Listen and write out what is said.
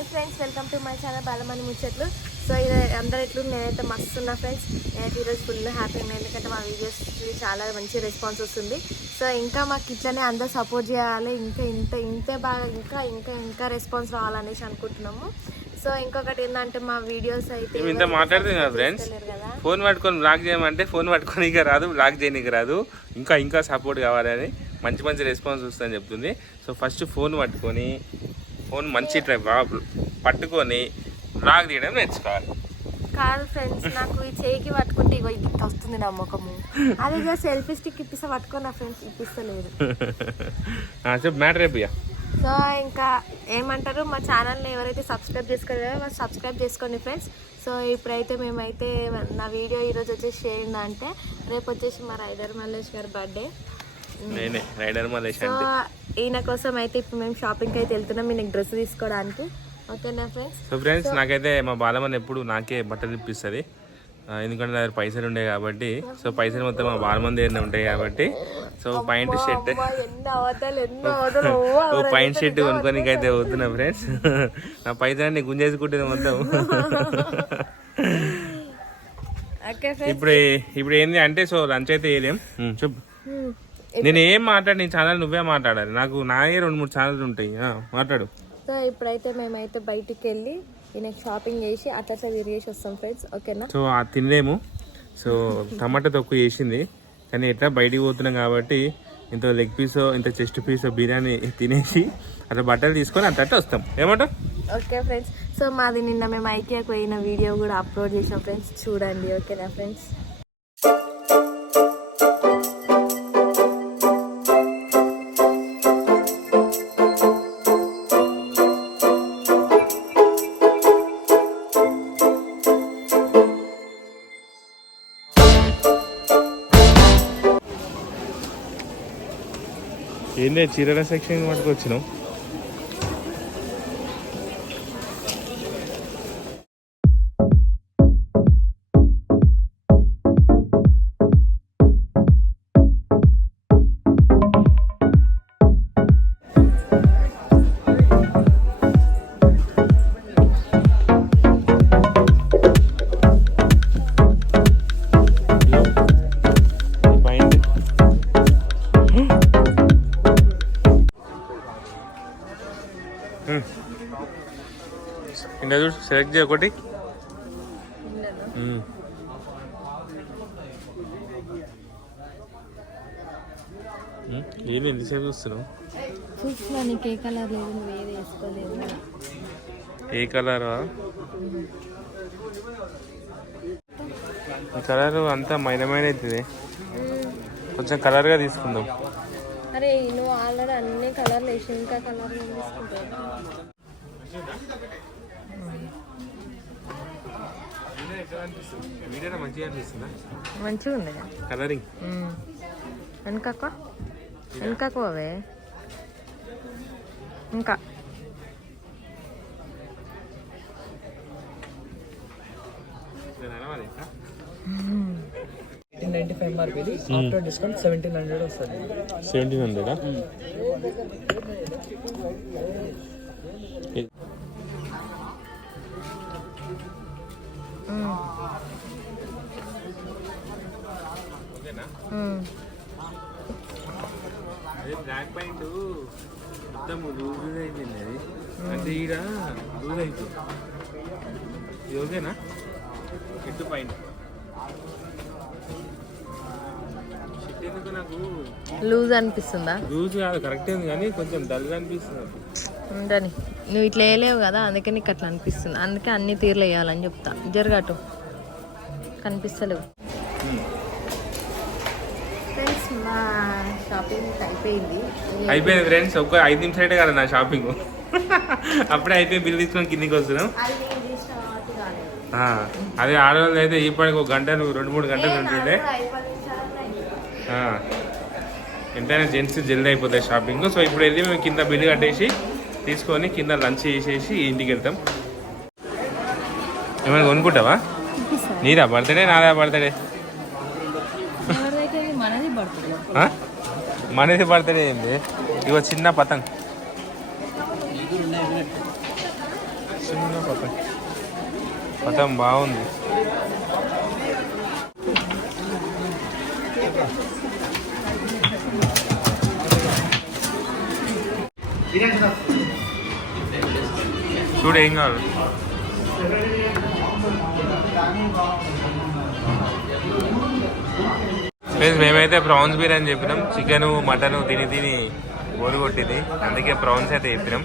Hi friends, welcome to my channel Balamani ముచ్చట్లు. So ఇది అందరు ఎట్లు నేనైతే మస్తు ఉన్నా ఫ్రెండ్స్. నేనైతే ఈరోజు ఫుల్ హ్యాపీ ఉన్నా, ఎందుకంటే మా వీడియోస్కి చాలా మంచి రెస్పాన్స్ వస్తుంది. సో ఇంకా మాకు ఇట్లనే అందరు సపోర్ట్ చేయాలి, ఇంతే బాగా ఇంకా రెస్పాన్స్ రావాలనేసి అనుకుంటున్నాము. సో ఇంకొకటి ఏంటంటే మా వీడియోస్ అయితే ఇంత మాట్లాడుతుంది కదా ఫ్రెండ్స్, ఫోన్ పట్టుకొని బ్లాగ్ చేయమంటే ఫోన్ పట్టుకొని ఇక రాదు, బ్లాగ్ చేయడానికి రాదు. ఇంకా సపోర్ట్ కావాలని మంచి రెస్పాన్స్ వస్తుందని చెప్తుంది. సో ఫస్ట్ ఫోన్ పట్టుకొని ఫోన్ మంచి పట్టుకొని బ్లాగ్ తీయడం నేర్చుకోవాలి. కాదు ఫ్రెండ్స్, నాకు ఈ చేయికి పట్టుకుంటే ఇగో ఇది వస్తుంది నమ్మకము. అదే సెల్ఫీ స్టిక్ ఇప్పిస్తా పట్టుకొని నా ఫ్రెండ్స్ ఇప్పిస్తలేదు. చెప్పు మ్యాటర్ రేపు. సో ఇంకా ఏమంటారు, మా ఛానల్ని ఎవరైతే సబ్స్క్రైబ్ చేసుకోలేదో వాళ్ళు సబ్స్క్రైబ్ చేసుకోండి ఫ్రెండ్స్. సో ఇప్పుడైతే మేమైతే నా వీడియో ఈరోజు వచ్చేసి చేయండి అంటే రేపు వచ్చేసి మా రైడర్ మల్లేష్ గారి బర్త్డే. సో ఈయన కోసం అయితే ఇప్పుడు మేము షాపింగ్కి అయితే వెళ్తున్నాం, మీకు డ్రెస్ తీసుకోవడానికి. ఓకేనా ఫ్రెండ్స్? సో ఫ్రెండ్స్, నాకైతే మా బాలమని ఎప్పుడు నాకే బట్టలు ఇప్పిస్తుంది, ఎందుకంటే నా దగ్గర పైసలు ఉంటాయి కాబట్టి. సో పైసలు మొత్తం మా బాలమని దగ్గర ఉంటాయి కాబట్టి. సో పాయింట్ షర్ట్ కొనుక్కోనికి అయితే అవుతున్నా ఫ్రెండ్స్. నా పైసలన్నీ గుంజేసుకుంటుంది మొత్తం. ఇప్పుడు ఏంది అంటే, సో లంచ్ అయితే వేయలేం. చెప్పు, నేను ఏం మాట్లాడు, నీ ఛానల్ నువ్వే మాట్లాడాలి. నాయే 2-3 ఛానల్ ఉంటాయి, మాట్లాడు. సో ఇప్పుడైతే మేమైతే బయటికి వెళ్ళి ఈయనకి షాపింగ్ చేసి అట్లా తిరిగేసి వస్తాం ఫ్రెండ్స్. ఓకేనా? సో తినలేము. సో టమాటా తక్కువ చేసింది, కానీ ఎట్లా బయటికి పోతున్నాం కాబట్టి ఇంత లెగ్ పీసో ఇంత చెస్ట్ పీసో బిర్యానీ తినేసి అట్లా బట్టలు తీసుకొని అట్లా వస్తాం. ఏమంటావు? Okay friends. సో మాది నిన్న మేము ఐకియాకి పోయిన వీడియో కూడా అప్లోడ్ చేసాం ఫ్రెండ్స్, చూడండి. ఓకేనా ఫ్రెండ్స్? ఏంటి చీరల సెక్షన్ మటుకు వచ్చినావు? ఇంకా చూడు, సెలెక్ట్ చేయ ఒకటి. ఏమి ఎంతసేపు చూస్తున్నావు? ఏ కలర్ లేదు, వేరే వేసుకోలేదు. ఏ కలరా? కలర్ అంతా మైనమైన అవుతుంది, కొంచెం కలర్గా తీసుకుందాం. అరే నువ్వు ఆల్రెడీ అన్ని కలర్లు వేసి ఇంకా కలర్ తీసుకుంటావు. మంచిగా ఉంది కలరింగ్. వెనకకు అవే ఇంకా MRP ఆఫ్టర్ డిస్కౌంట్ 1700 వస్తుంది. 1700? అదే బ్లాక్ పాయింట్ మొత్తం లూజ్ అయిపోయింది, అది అంటే ఈడ లూజ్ అయిపోయింది. ఇది ఓకేనా? ఎట్టు పాయింట్ ఎందుకు నాకు లూజ్ అనిపిస్తుందా? లూజ్ కాదు, కరెక్టే ఉంది, కానీ కొంచెం డల్గా అనిపిస్తుంది. ఉండని, నువ్వు ఇట్లా వేయలేవు కదా, అందుకే నీకు అట్లా అనిపిస్తుంది. అందుకే అన్ని తీర్లు వేయాలని చెప్తా. జరగటు కనిపిస్తలేవు. ఫ్రెండ్స్, మా షాపింగ్ అయిపోయింది ఫ్రెండ్స్. ఒక 5 నిమిషాలే కదా నా షాపింగ్, అప్పుడే అయిపోయి బిల్ తీసుకొని కిందికి వస్తున్నాం. అదే ఆడవాళ్ళు అయితే ఇప్పటికి 1 గంట 2-3 గంటలు ఉంటుండే. ఎంతైనా జెంట్స్ జల్దీ అయిపోతాయి షాపింగ్. సో ఇప్పుడు వెళ్ళి మేము కింద బిల్లు కట్టేసి తీసుకొని కింద లంచ్ చేసేసి ఇంటికి వెళ్తాం. ఏమైనా కొనుక్కుంటావా? నీదా బర్త్డే, నాదా బర్త్డే? మనది బర్త్డే ఏంది? ఇగో చిన్న పతంగ్. చిన్న పక్కన మొత్తం బాగుంది. చూడు ఏం కావాలి. మేమైతే ప్రాన్స్ బిర్యానీ చెప్పినాం. చికెన్ మటన్ తిని తిని బోరు కొట్టింది, అందుకే ప్రాన్స్ అయితే చెప్పినాం.